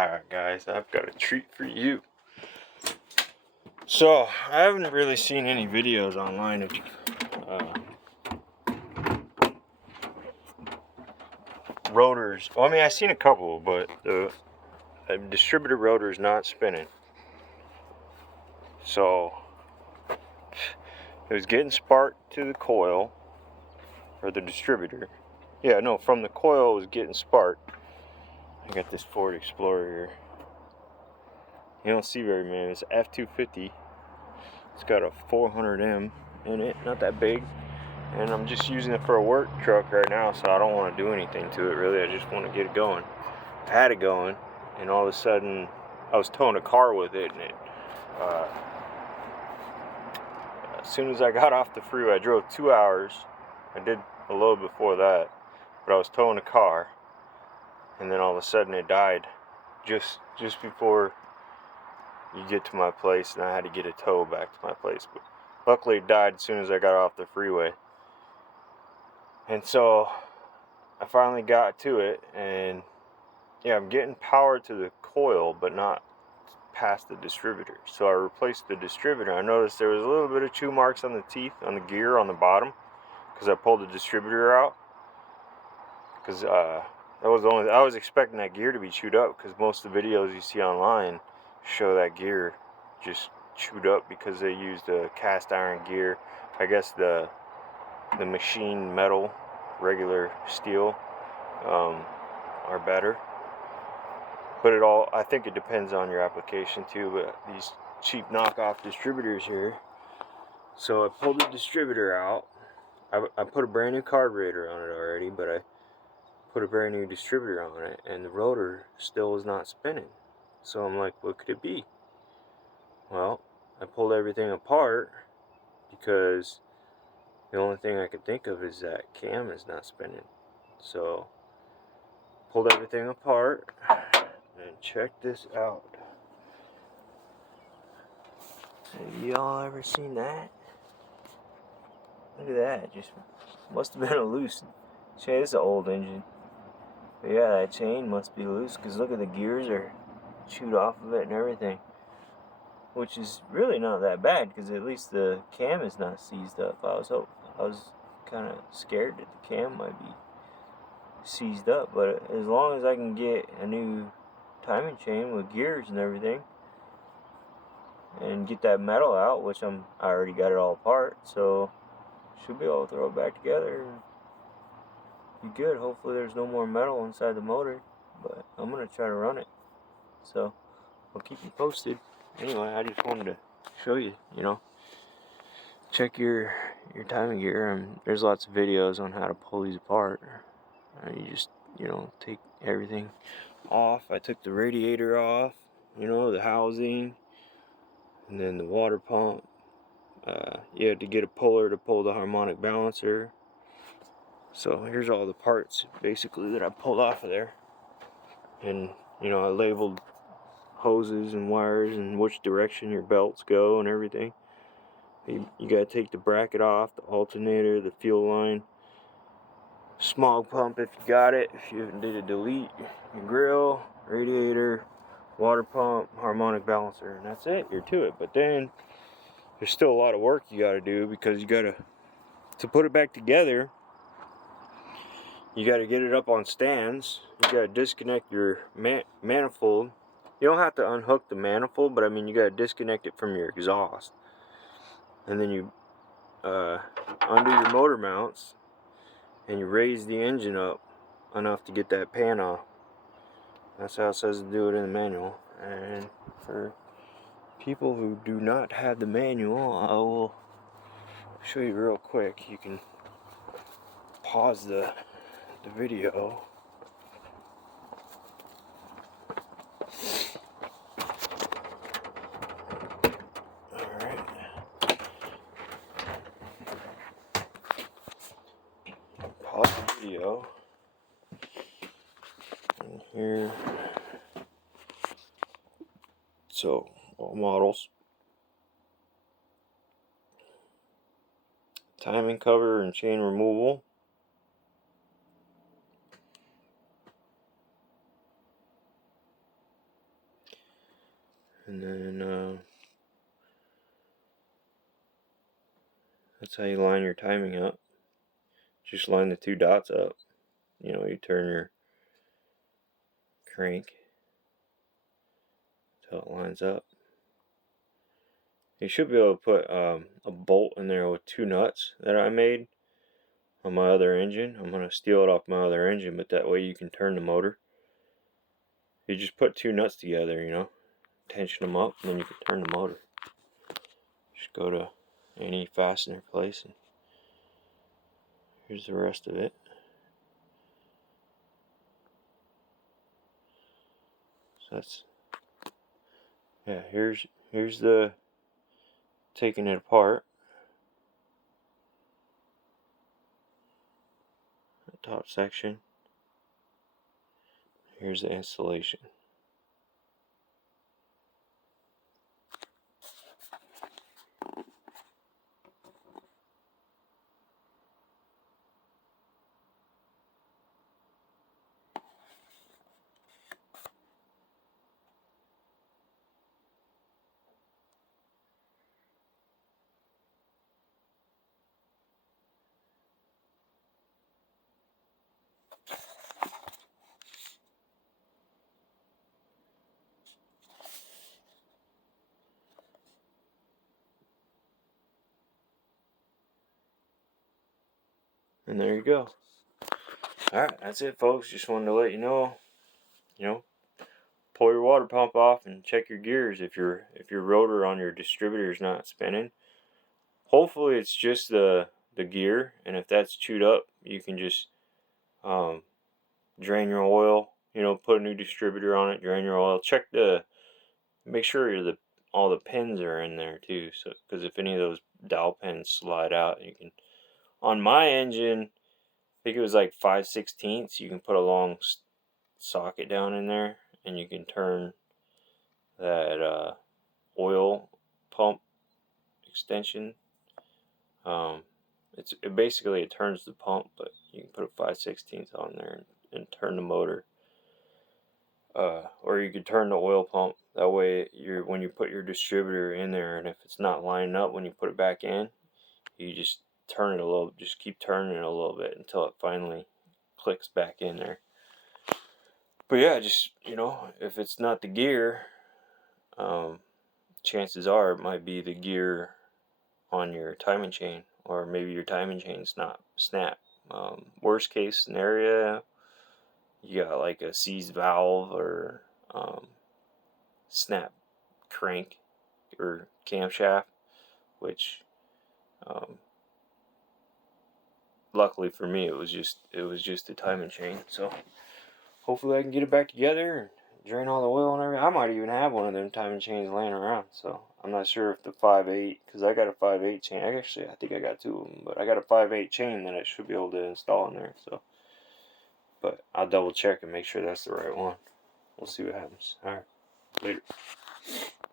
Alright guys, I've got a treat for you. So, I haven't really seen any videos online of rotors. Well, I mean, I've seen a couple, but the distributor rotor is not spinning. So, it was getting sparked to the coil, or the distributor. Yeah, no, from the coil it was getting sparked. I got this Ford Explorer here. You don't see very many. It's f250. It's got a 400M in it, not that big. And I'm just using it for a work truck right now, so I don't want to do anything to it really. I just want to get it going. I had it going, and all of a sudden I was towing a car with it, and as soon as I got off the freeway, I drove 2 hours. I did a little before that, but I was towing a car, and then all of a sudden it died just before you get to my place, and I had to get a tow back to my place. But luckily it died as soon as I got off the freeway. And so I finally got to it, and yeah, I'm getting power to the coil, but not past the distributor. So I replaced the distributor. I noticed there was a little bit of chew marks on the teeth, on the gear on the bottom, because I pulled the distributor out. Because that was the only, I was expecting that gear to be chewed up, because most of the videos you see online show that gear just chewed up because they used a cast iron gear. I guess the machine metal, regular steel, are better. But I think it depends on your application too. But these cheap knockoff distributors here. So I pulled the distributor out. I put a brand new carburetor on it already, but I put a brand new distributor on it, and the rotor still is not spinning. So I'm like, what could it be? Well, I pulled everything apart because the only thing I could think of is that cam is not spinning. So pulled everything apart, and check this out. Have y'all ever seen that? Look at that. It just must have been a loose chain. It's an old engine. But yeah, that chain must be loose, because look at the gears are chewed off of it and everything. Which is really not that bad, because at least the cam is not seized up. I was kind of scared that the cam might be seized up, but as long as I can get a new timing chain with gears and everything, and get that metal out, which I already got it all apart, so should be able to throw it back together and be good. Hopefully there's no more metal inside the motor, but I'm gonna try to run it, so I'll keep you posted. Anyway, I just wanted to show you, check your timing gear, and there's lots of videos on how to pull these apart. And you just, take everything off. I took the radiator off, the housing, and then the water pump. You had to get a puller to pull the harmonic balancer. So here's all the parts basically that I pulled off of there. And, I labeled hoses and wires and which direction your belts go and everything. You gotta take the bracket off, the alternator, the fuel line, smog pump if you got it. If you did a delete, your grill, radiator, water pump, harmonic balancer, and that's it. You're to it. But then there's still a lot of work you gotta do, because to put it back together, you gotta get it up on stands. You gotta disconnect your manifold. You don't have to unhook the manifold, but I mean, you gotta disconnect it from your exhaust. And then you undo your motor mounts, and you raise the engine up enough to get that pan off. That's how it says to do it in the manual. And for people who do not have the manual, I will show you real quick. You can pause the video. Alright. Pause the video. And here. So, all models. Timing cover and chain removal. And then that's how you line your timing up. Just line the two dots up. You know, you turn your crank until it lines up. You should be able to put a bolt in there with two nuts that I made on my other engine. I'm going to steal it off my other engine, but that way you can turn the motor. You just put two nuts together, you know, tension them up, and then you can turn the motor. Just go to any fastener place, and here's the rest of it. So that's, yeah, here's the taking it apart. The top section. Here's the installation. And there you go. Alright, that's it, folks. Just wanted to let you know, pull your water pump off and check your gears if your rotor on your distributor is not spinning. Hopefully it's just the gear, and if that's chewed up, you can just drain your oil, put a new distributor on it, drain your oil, make sure all the pins are in there too, so because if any of those dowel pins slide out, you can, on my engine, I think it was like 5/16, you can put a long socket down in there and you can turn that oil pump extension. Basically it turns the pump, but you can put a 5/16 on there and turn the motor. Or you could turn the oil pump. That way, when you put your distributor in there, and if it's not lining up when you put it back in, you just turn it a little. Just keep turning it a little bit until it finally clicks back in there. But yeah, just if it's not the gear, chances are it might be the gear on your timing chain, or maybe your timing chain's not snap. Worst case scenario, you got like a seized valve or snap crank or camshaft, which luckily for me it was just a timing chain. So hopefully I can get it back together and drain all the oil and everything. I might even have one of them timing chains laying around, so I'm not sure if the 5/8, because I got a 5/8 chain. Actually, I think I got two of them, but I got a 5/8 chain that I should be able to install in there. So, but I'll double check and make sure that's the right one. We'll see what happens. All right, later.